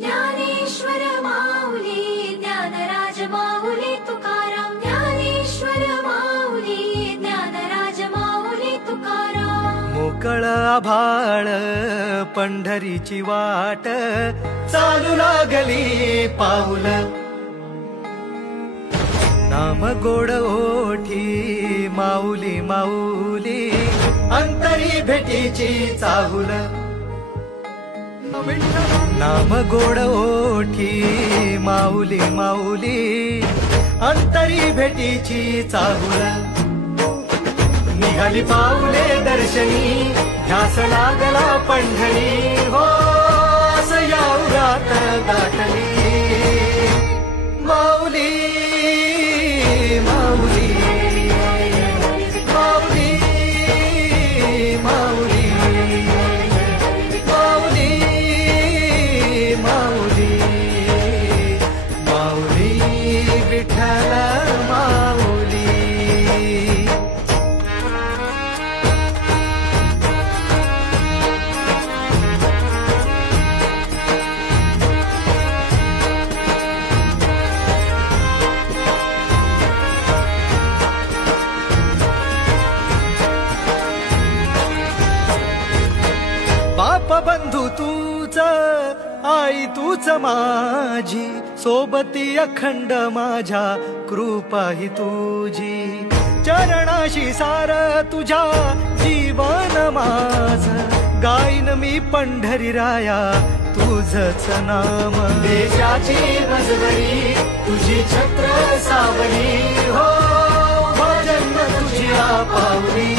ज्ञानेश्वर माऊली ज्ञानराज माऊली तुकाराम ज्ञानेश्वर माऊली ज्ञानराज माऊली तुकाराम मोकळ आभाळ पंढरीची वाट चालू लागली पाऊल नाम गोड ओठी माऊली माऊली अंतरी भेटीची चाहुल नाम गोड ओठी माऊली माऊली अंतरी भेटीची चाहुल निघाली पाऊले दर्शनी ध्यास लागला पंढरी हो याउरात गाठली माऊली माऊली माऊली माऊली माऊली माऊली माऊली विठ्ठल माऊली बाप बंधू तूच आई तूच माझी सोबती अखंड माझ्या कृपा ही तुझी चरणाशी सार तुझ्या जीवन माझ गाईन मी पंढरी राया तुझच नाम देशाची मजबरी तुझी छत्र सावली हो भजन तुझी पावली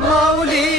माऊली